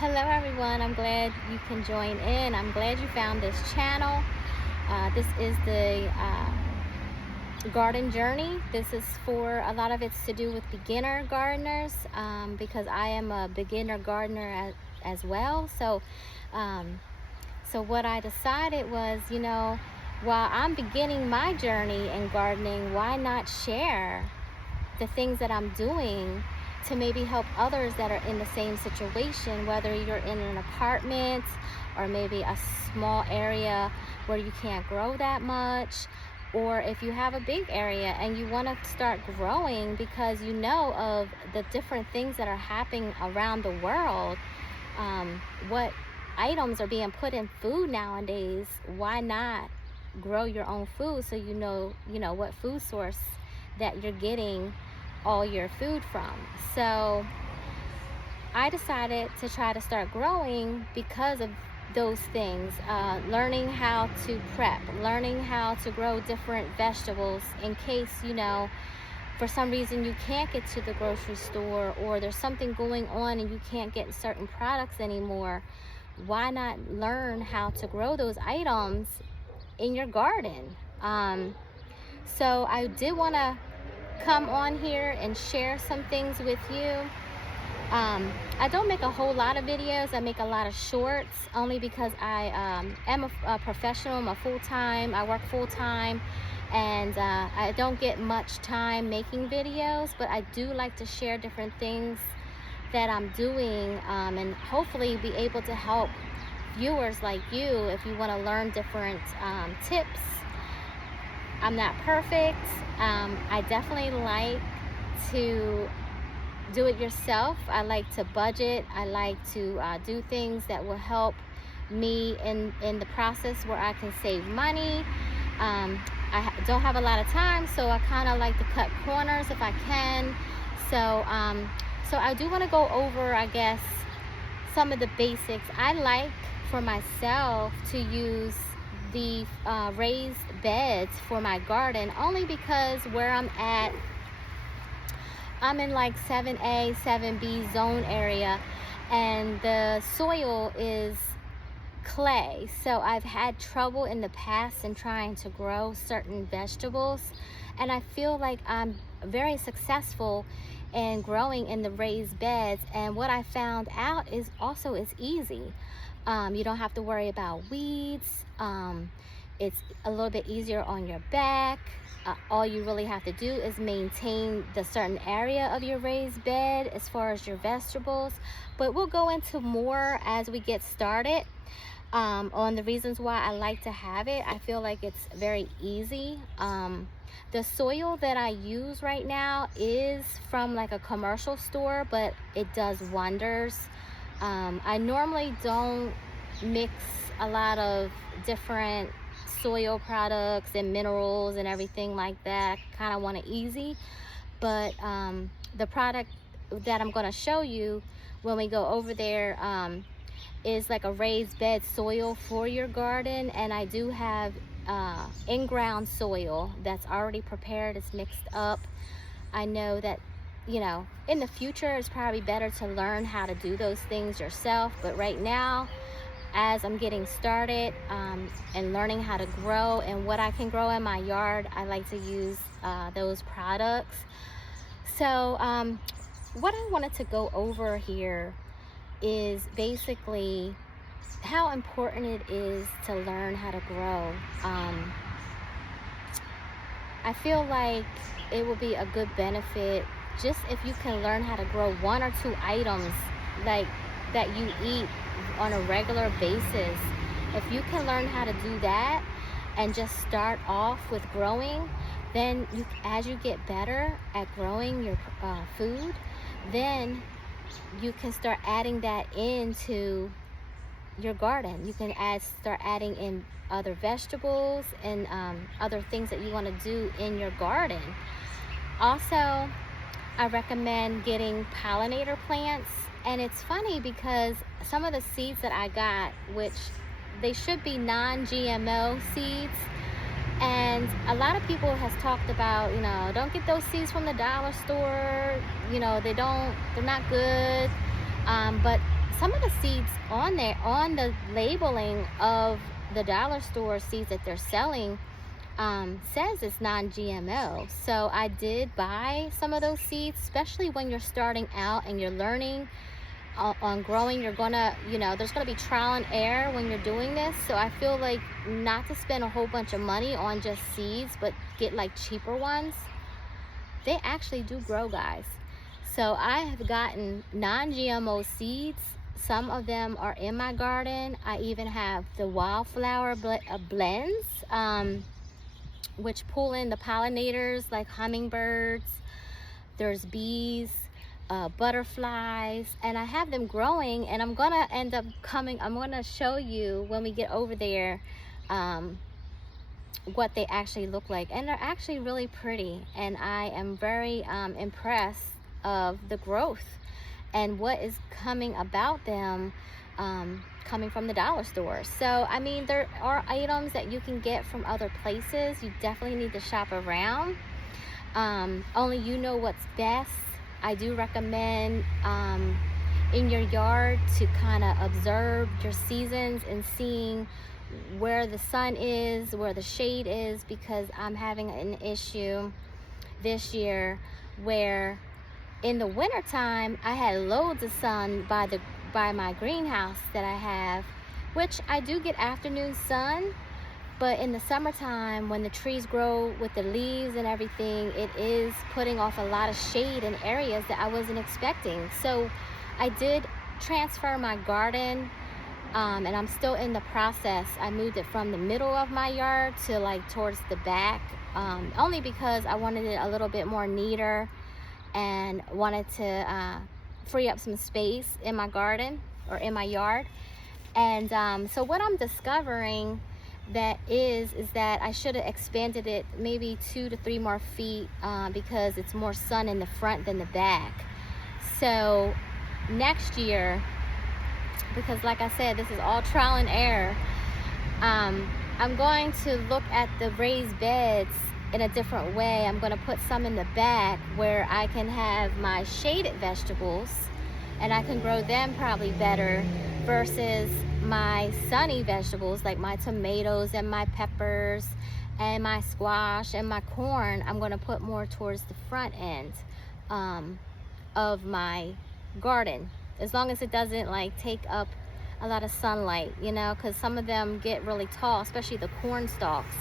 Hello everyone, I'm glad you can join in. I'm glad you found this channel. This is the garden journey. This is for a lot of it's to do with beginner gardeners because I am a beginner gardener as well. Um, so what I decided was, while I'm beginning my journey in gardening, why not share the things that I'm doing to maybe help others that are in the same situation, whether you're in an apartment or maybe a small area where you can't grow that much, or if you have a big area and you want to start growing because you know of the different things that are happening around the world, what items are being put in food nowadays. Why not grow your own food so you know what food source that you're getting all your food from. So I decided to try to start growing because of those things, learning how to prep, learning how to grow different vegetables in case, for some reason you can't get to the grocery store or there's something going on and you can't get certain products anymore. Why not learn how to grow those items in your garden? So I did want to come on here and share some things with you. I don't make a whole lot of videos. I make a lot of shorts only because I am a professional. I'm a full-time. I work full-time, and I don't get much time making videos, but I do like to share different things that I'm doing, and hopefully be able to help viewers like you if you want to learn different tips. I'm not perfect. I definitely like to do it yourself. I like to budget. I like to do things that will help me in the process where I can save money. Don't have a lot of time, so I kind of like to cut corners if I can. So I do want to go over, I guess, some of the basics. I like for myself to use the raised beds for my garden only because where I'm at, I'm in like 7A, 7B zone area, and the soil is clay. So I've had trouble in the past in trying to grow certain vegetables, and I feel like I'm very successful in growing in the raised beds. And what I found out is also it's easy. You don't have to worry about weeds. It's a little bit easier on your back. All you really have to do is maintain the certain area of your raised bed as far as your vegetables. But we'll go into more as we get started on the reasons why I like to have it. I feel like it's very easy. The soil that I use right now is from like a commercial store, but it does wonders. I normally don't mix a lot of different soil products and minerals and everything like that. I kind of want it easy, but the product that I'm going to show you when we go over there is like a raised bed soil for your garden. And I do have in-ground soil that's already prepared. It's mixed up. I know that in the future it's probably better to learn how to do those things yourself, but right now, as I'm getting started and learning how to grow and what I can grow in my yard, I like to use those products. So what I wanted to go over here is basically how important it is to learn how to grow. I feel like it will be a good benefit just if you can learn how to grow one or two items like that you eat on a regular basis. If you can learn how to do that and just start off with growing, then as you get better at growing your food, then you can start adding that into your garden. You can start adding in other vegetables and other things that you want to do in your garden. Also, I recommend getting pollinator plants. And it's funny because some of the seeds that I got, which they should be non-GMO seeds, and a lot of people has talked about, don't get those seeds from the dollar store, they're not good. But some of the seeds on there, on the labeling of the dollar store seeds that they're selling, says it's non-GMO. So I did buy some of those seeds, especially when you're starting out and you're learning on growing. You're gonna, there's gonna be trial and error when you're doing this. So I feel like not to spend a whole bunch of money on just seeds, but get like cheaper ones. They actually do grow, guys. So I have gotten non-GMO seeds. Some of them are in my garden. I even have the wildflower blends, which pull in the pollinators like hummingbirds. There's bees, butterflies, and I have them growing, and I'm gonna show you when we get over there what they actually look like, and they're actually really pretty, and I am very impressed of the growth and what is coming about them, coming from the dollar store. So I mean, there are items that you can get from other places. You definitely need to shop around. Only you know what's best. I do recommend in your yard to kind of observe your seasons and seeing where the sun is, where the shade is, because I'm having an issue this year where in the winter time I had loads of sun by my greenhouse that I have, which I do get afternoon sun, but in the summertime when the trees grow with the leaves and everything, it is putting off a lot of shade in areas that I wasn't expecting. So I did transfer my garden, and I'm still in the process. I moved it from the middle of my yard to like towards the back, only because I wanted it a little bit more neater and wanted to free up some space in my garden or in my yard. And so what I'm discovering that is that I should have expanded it maybe 2 to 3 more feet, because it's more sun in the front than the back. So next year, because like I said, this is all trial and error, I'm going to look at the raised beds in a different way. I'm going to put some in the back where I can have my shaded vegetables and I can grow them probably better versus my sunny vegetables like my tomatoes and my peppers and my squash and my corn. I'm going to put more towards the front end of my garden, as long as it doesn't like take up a lot of sunlight, because some of them get really tall, especially the corn stalks.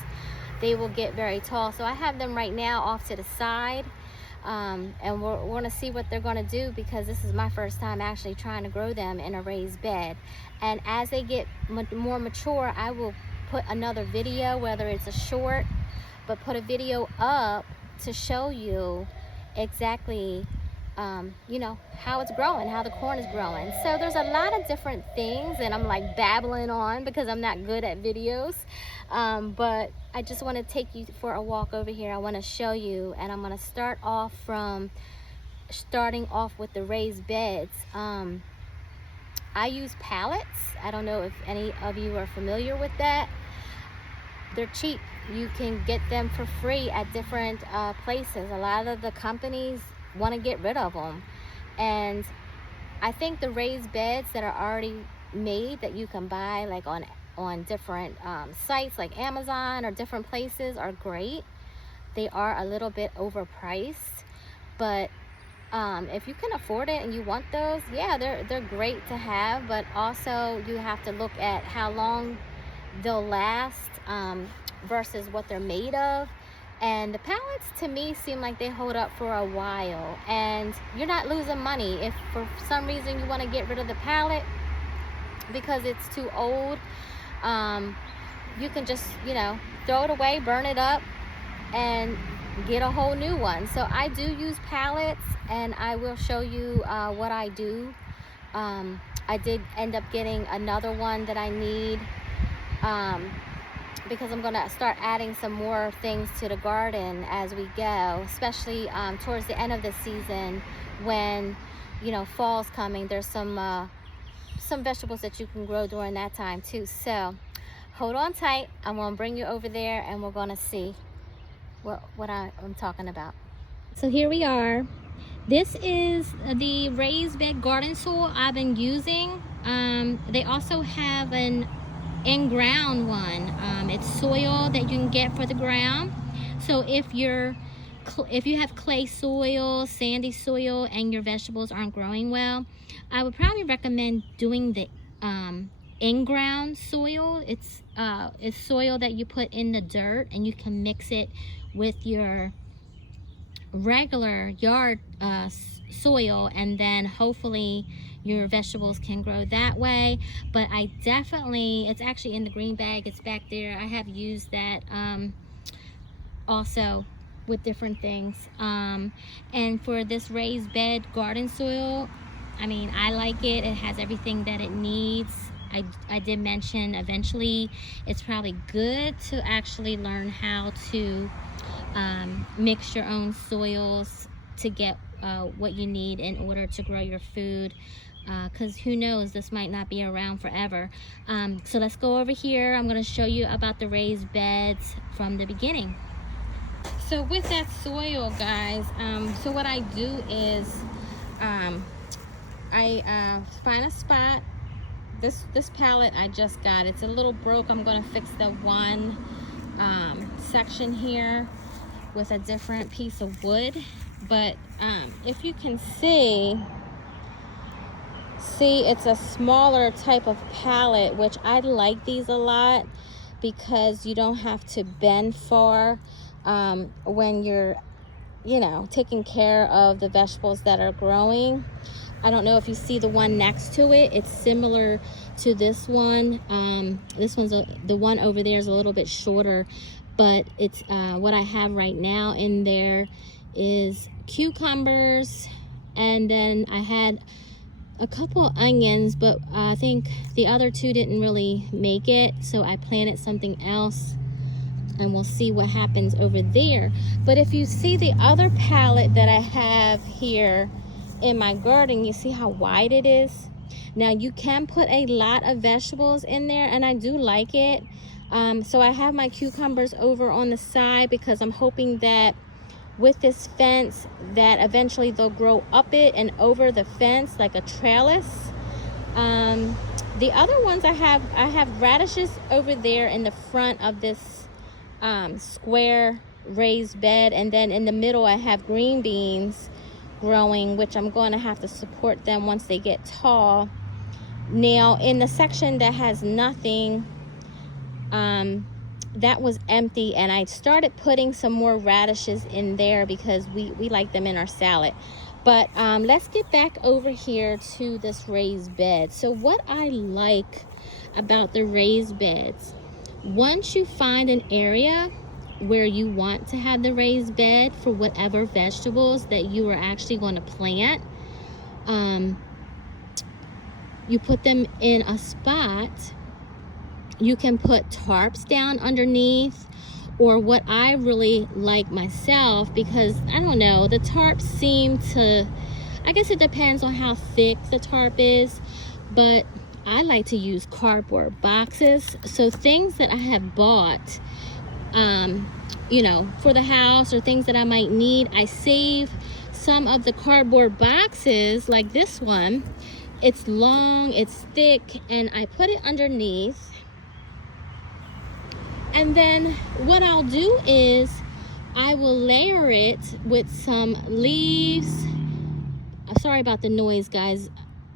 They will get very tall. So I have them right now off to the side, and we're going to see what they're going to do, because this is my first time actually trying to grow them in a raised bed. And as they get more mature, I will put another video, whether it's a short, but put a video up to show you exactly how it's growing, how the corn is growing. So there's a lot of different things, and I'm like babbling on because I'm not good at videos, but I just want to take you for a walk over here. I want to show you, and I'm going to starting off with the raised beds. I use pallets. I don't know if any of you are familiar with that. They're cheap. You can get them for free at different places. A lot of the companies want to get rid of them, and I think the raised beds that are already made that you can buy like on different sites like Amazon or different places are great. They are a little bit overpriced, but if you can afford it and you want those, yeah, they're great to have. But also you have to look at how long they'll last versus what they're made of. And the pallets to me seem like they hold up for a while, and you're not losing money. If for some reason you want to get rid of the pallet because it's too old, you can just throw it away, burn it up, and get a whole new one. So I do use pallets, and I will show you what I do. I did end up getting another one that I need, because I'm gonna start adding some more things to the garden as we go, especially towards the end of the season when fall's coming. There's some vegetables that you can grow during that time too. So hold on tight. I'm gonna bring you over there, and we're gonna see what I'm talking about. So here we are, This is the raised bed garden soil I've been using. They also have an in-ground one. It's soil that you can get for the ground. So if you have clay soil, sandy soil, and your vegetables aren't growing well, I would probably recommend doing the in-ground soil. It's soil that you put in the dirt, and you can mix it with your regular yard soil, and then hopefully your vegetables can grow that way. But I definitely, it's actually in the green bag, it's back there. I have used that also with different things. And for this raised bed garden soil, I mean, I like it. It has everything that it needs. I did mention eventually it's probably good to actually learn how to mix your own soils to get what you need in order to grow your food, because who knows, this might not be around forever. So let's go over here. I'm going to show you about the raised beds from the beginning. So with that soil, guys, so what I do is I find a spot. This pallet I just got, it's a little broke. I'm going to fix the one section here with a different piece of wood. But if you can see it's a smaller type of pallet, which I like these a lot because you don't have to bend far when you're, you know, taking care of the vegetables that are growing. I don't know if you see the one next to it. It's similar to this one. This one's the one over there is a little bit shorter, but it's what I have right now in there is cucumbers, and then I had a couple onions, but I think the other two didn't really make it, so I planted something else, and we'll see what happens over there. But if you see the other pallet that I have here in my garden, you see how wide it is. Now you can put a lot of vegetables in there, and I do like it. So I have my cucumbers over on the side because I'm hoping that with this fence that eventually they'll grow up it and over the fence like a trellis. The other ones I have radishes over there in the front of this square raised bed, and then in the middle I have green beans growing, which I'm going to have to support them once they get tall. Now in the section that has nothing, that was empty, and I started putting some more radishes in there because we like them in our salad. But let's get back over here to this raised bed. So what I like about the raised beds, once you find an area where you want to have the raised bed for whatever vegetables that you are actually going to plant, you put them in a spot. You can put tarps down underneath, or what I really like myself, because I don't know, the tarps seem to, I guess it depends on how thick the tarp is, but I like to use cardboard boxes. So things that I have bought, you know, for the house or things that I might need, I save some of the cardboard boxes, like this one. It's long, it's thick, and I put it underneath. And then what I'll do is I will layer it with some leaves. Sorry about the noise, guys.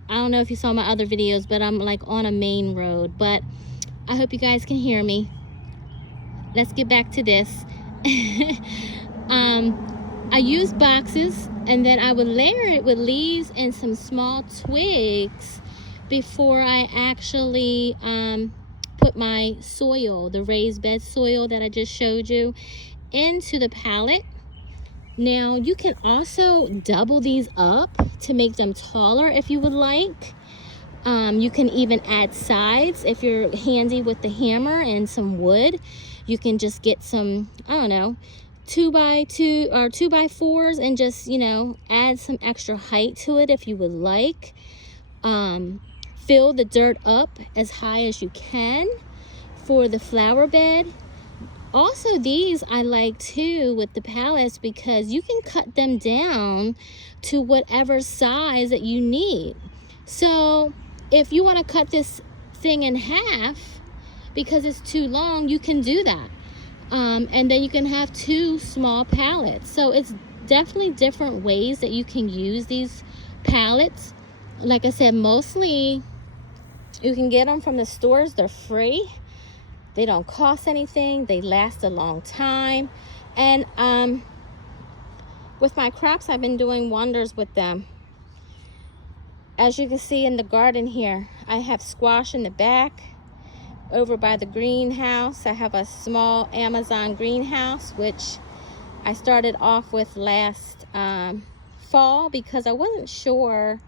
I don't know if you saw my other videos, but I'm like on a main road, but I hope you guys can hear me. Let's get back to this. I use boxes, and then I would layer it with leaves and some small twigs before I actually put my soil, the raised bed soil that I just showed you, into the pallet. Now you can also double these up to make them taller if you would like. You can even add sides if you're handy with the hammer and some wood. You can just get some, I don't know, 2x2 or 2x4s and just, you know, add some extra height to it if you would like. Fill the dirt up as high as you can for the flower bed. Also, these I like too with the pallets because you can cut them down to whatever size that you need. So if you want to cut this thing in half because it's too long, you can do that. And then you can have 2 small pallets. So it's definitely different ways that you can use these pallets. Like I said, mostly you can get them from the stores. They're free. They don't cost anything. They last a long time. And with my crops, I've been doing wonders with them. As you can see in the garden here, I have squash in the back. Over by the greenhouse, I have a small Amazon greenhouse, which I started off with last fall because I wasn't sure,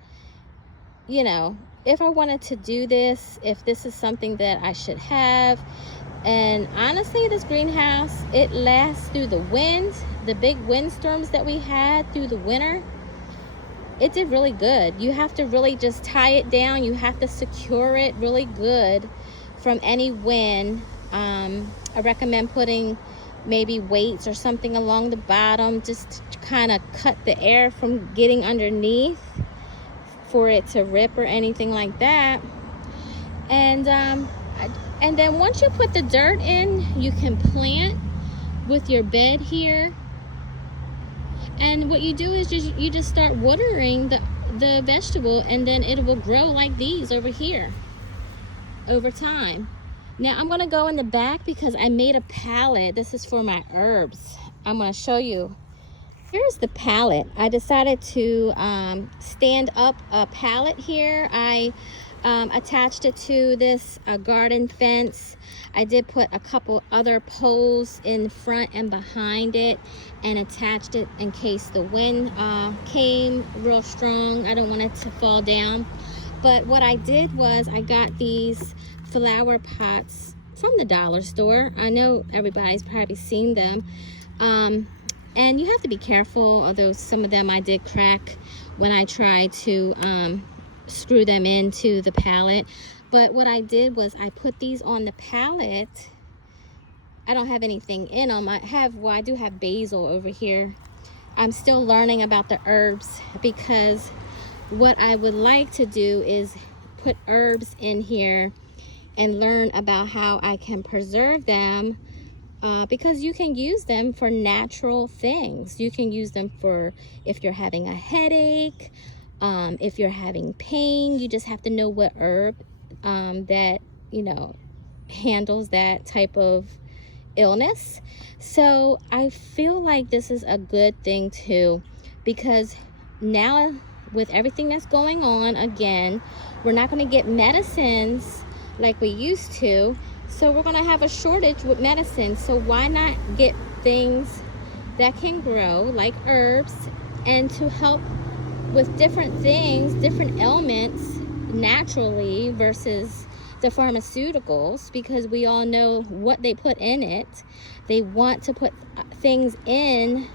you know, if I wanted to do this, if this is something that I should have. And honestly, this greenhouse, it lasts through the wind, the big windstorms that we had through the winter. It did really good. You have to really just tie it down. You have to secure it really good from any wind. I recommend putting maybe weights or something along the bottom just to kind of cut the air from getting underneath for it to rip or anything like that. And then once you put the dirt in, you can plant with your bed here. And what you do is you just start watering the vegetable, and then it will grow like these over here over time. Now I'm gonna go in the back because I made a pallet. This is for my herbs. I'm gonna show you. Here's the pallet. I decided to stand up a pallet here. I attached it to this garden fence. I did put a couple other poles in front and behind it and attached it in case the wind came real strong. I don't want it to fall down. But what I did was I got these flower pots from the dollar store. I know everybody's probably seen them. And you have to be careful, although some of them I did crack when I tried to screw them into the pallet. But what I did was I put these on the pallet. I don't have anything in them. I do have basil over here. I'm still learning about the herbs because what I would like to do is put herbs in here and learn about how I can preserve them. Because you can use them for natural things. You can use them for if you're having a headache, if you're having pain. You just have to know what herb that, you know, handles that type of illness. So I feel like this is a good thing too, because now with everything that's going on, again, we're not going to get medicines like we used to. So we're going to have a shortage with medicine. So why not get things that can grow like herbs and to help with different things, different ailments naturally versus the pharmaceuticals, because we all know what they put in it. They want to put things in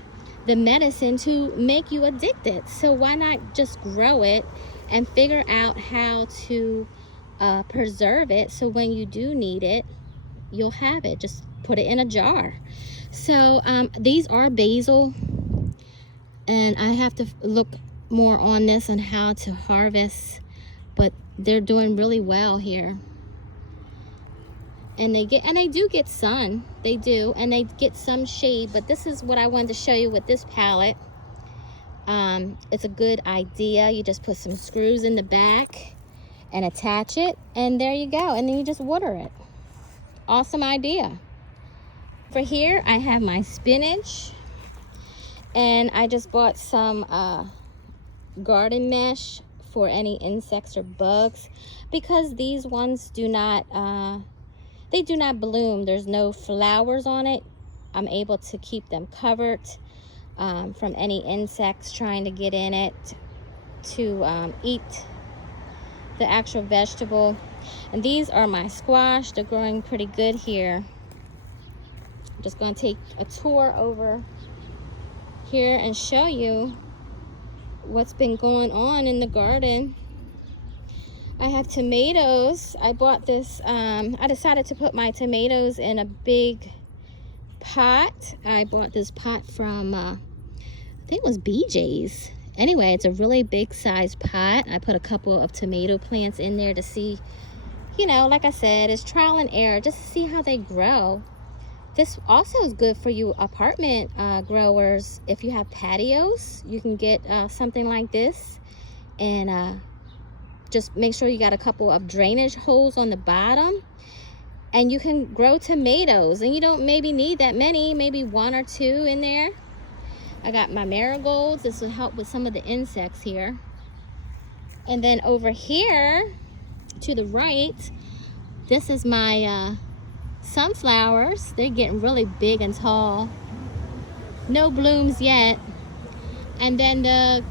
the medicine to make you addicted. So why not just grow it and figure out how to preserve it so when you do need it, you'll have it. Just put it in a jar. So these are basil, and I have to look more on this on how to harvest, but they're doing really well here. And they do get sun. They do, and they get some shade. But this is what I wanted to show you with this pallet. It's a good idea. You just put some screws in the back and attach it, and there you go. And then you just water it. Awesome idea. For here, I have my spinach, and I just bought some garden mesh for any insects or bugs, because these ones do not they do not bloom. There's no flowers on it. I'm able to keep them covered from any insects trying to get in it to eat the actual vegetable. And these are my squash. They're growing pretty good here. I'm just going to take a tour over here and show you what's been going on in the garden. I have tomatoes. I bought this, I decided to put my tomatoes in a big pot. I bought this pot from, I think it was BJ's. Anyway, it's a really big size pot. I put a couple of tomato plants in there to see, you know, like I said, it's trial and error, just to see how they grow. This also is good for you apartment growers. If you have patios, you can get something like this, and just make sure you got a couple of drainage holes on the bottom, and you can grow tomatoes. And you don't maybe need that many, maybe 1 or 2 in there. I got my marigolds. This will help with some of the insects here. And then over here to the right, this is my sunflowers. They're getting really big and tall. No blooms yet. And then the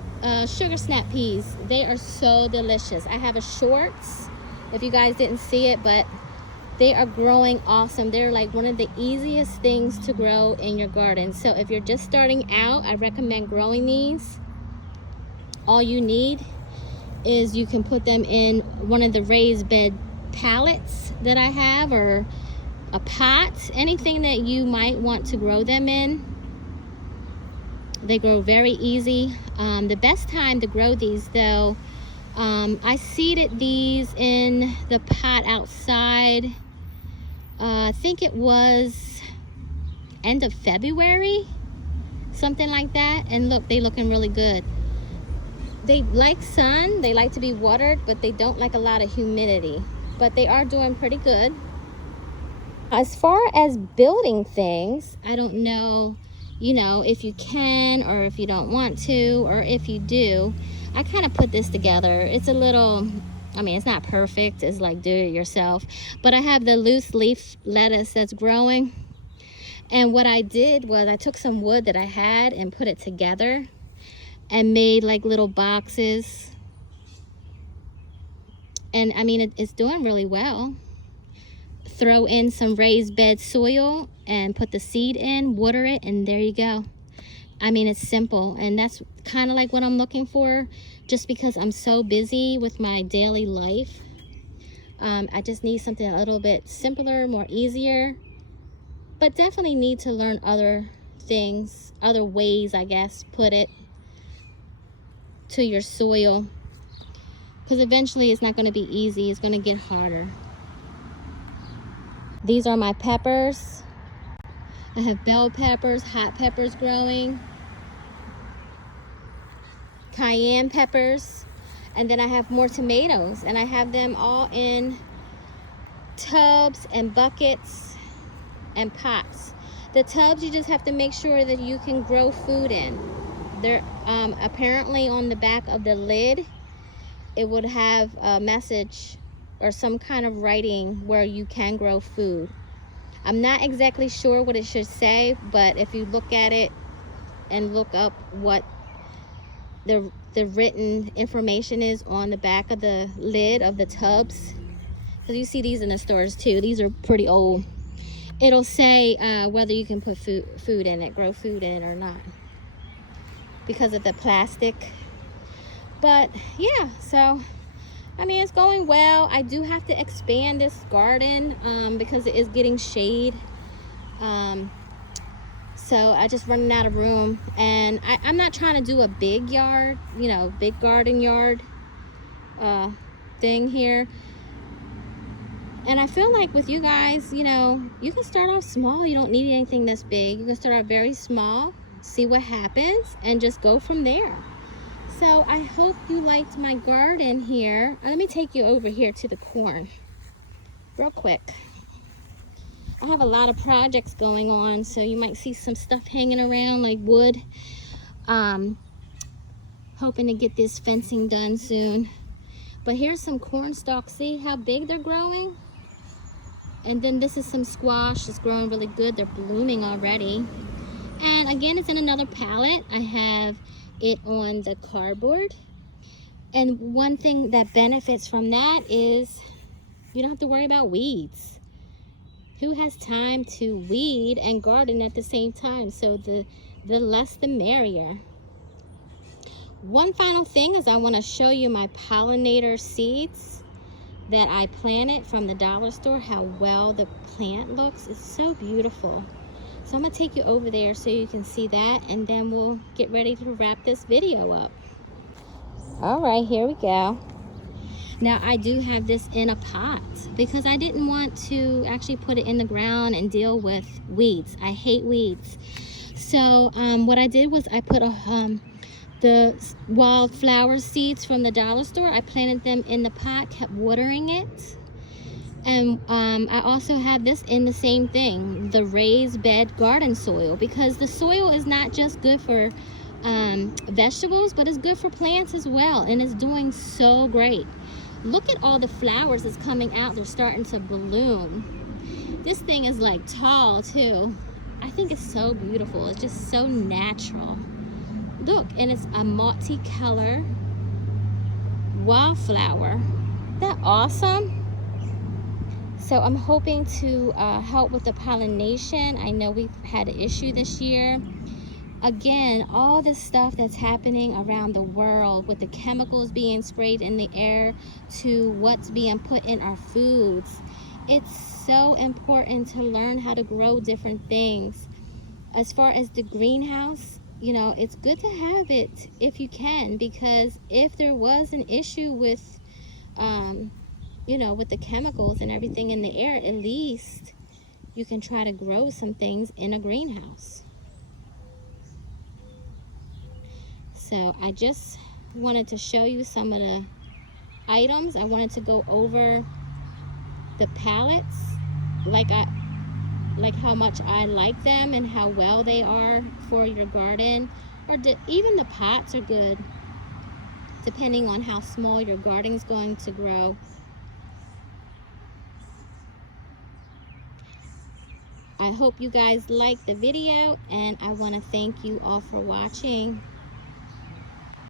sugar snap peas. They are so delicious. I have a shorts, if you guys didn't see it, but they are growing awesome. They're like one of the easiest things to grow in your garden. So if you're just starting out, I recommend growing these. All you need is you can put them in one of the raised bed pallets that I have, or a pot, anything that you might want to grow them in. They grow very easy. The best time to grow these though, I seeded these in the pot outside. I think it was end of February, something like that. And look, they looking really good. They like sun, they like to be watered, but they don't like a lot of humidity. But they are doing pretty good. As far as building things, I don't know, you know, if you can or if you don't want to, or if you do. I kind of put this together. It's a little, I mean, it's not perfect. It's like do it yourself. But I have the loose leaf lettuce that's growing. And what I did was I took some wood that I had and put it together and made like little boxes. And I mean, it's doing really well. Throw in some raised bed soil and put the seed in, water it, and there you go. I mean, it's simple, and that's kind of like what I'm looking for, just because I'm so busy with my daily life. I just need something a little bit simpler, more easier, but definitely need to learn other things, other ways, I guess, put it to your soil, because eventually it's not going to be easy. It's going to get harder. These are my peppers. I have bell peppers, hot peppers growing, cayenne peppers, and then I have more tomatoes, and I have them all in tubs and buckets and pots. The tubs, you just have to make sure that you can grow food in. They're apparently on the back of the lid, it would have a message or some kind of writing where you can grow food. I'm not exactly sure what it should say, but if you look at it and look up what the written information is on the back of the lid of the tubs, because you see these in the stores too, these are pretty old, it'll say whether you can put food in it, grow food in it or not, because of the plastic. But yeah, so I mean, it's going well. I do have to expand this garden because it is getting shade. So I just running out of room, and I'm not trying to do a big yard, you know, big garden yard thing here. And I feel like with you guys, you know, you can start off small. You don't need anything this big. You can start off very small, see what happens, and just go from there. So I hope you liked my garden here. Let me take you over here to the corn real quick. I have a lot of projects going on, so you might see some stuff hanging around like wood. Hoping to get this fencing done soon. But here's some corn stalks. See how big they're growing? And then this is some squash. It's growing really good. They're blooming already. And again, it's in another pallet. I have it on the cardboard, and one thing that benefits from that is you don't have to worry about weeds. Who has time to weed and garden at the same time? So the less the merrier. One final thing is I want to show you my pollinator seeds that I planted from the dollar store, how well the plant looks. It's so beautiful. So I'm gonna take you over there so you can see that, and then we'll get ready to wrap this video up. All right, here we go. Now I do have this in a pot because I didn't want to actually put it in the ground and deal with weeds. I hate weeds. So what I did was I put the wildflower seeds from the dollar store. I planted them in the pot, kept watering it. And I also have this in the same thing, the raised bed garden soil, because the soil is not just good for vegetables, but it's good for plants as well, and it's doing so great. Look at all the flowers that's coming out. They're starting to bloom. This thing is like tall too. I think it's so beautiful. It's just so natural. Look, and it's a multicolor wildflower. Isn't that awesome? So I'm hoping to help with the pollination. I know we've had an issue this year. Again, all the stuff that's happening around the world with the chemicals being sprayed in the air to what's being put in our foods. It's so important to learn how to grow different things. As far as the greenhouse, you know, it's good to have it if you can, because if there was an issue with you know, with the chemicals and everything in the air, at least you can try to grow some things in a greenhouse. So I just wanted to show you some of the items. I wanted to go over the pallets, like how much I like them and how well they are for your garden, or even the pots are good depending on how small your garden is going to grow. I hope you guys liked the video, and I want to thank you all for watching.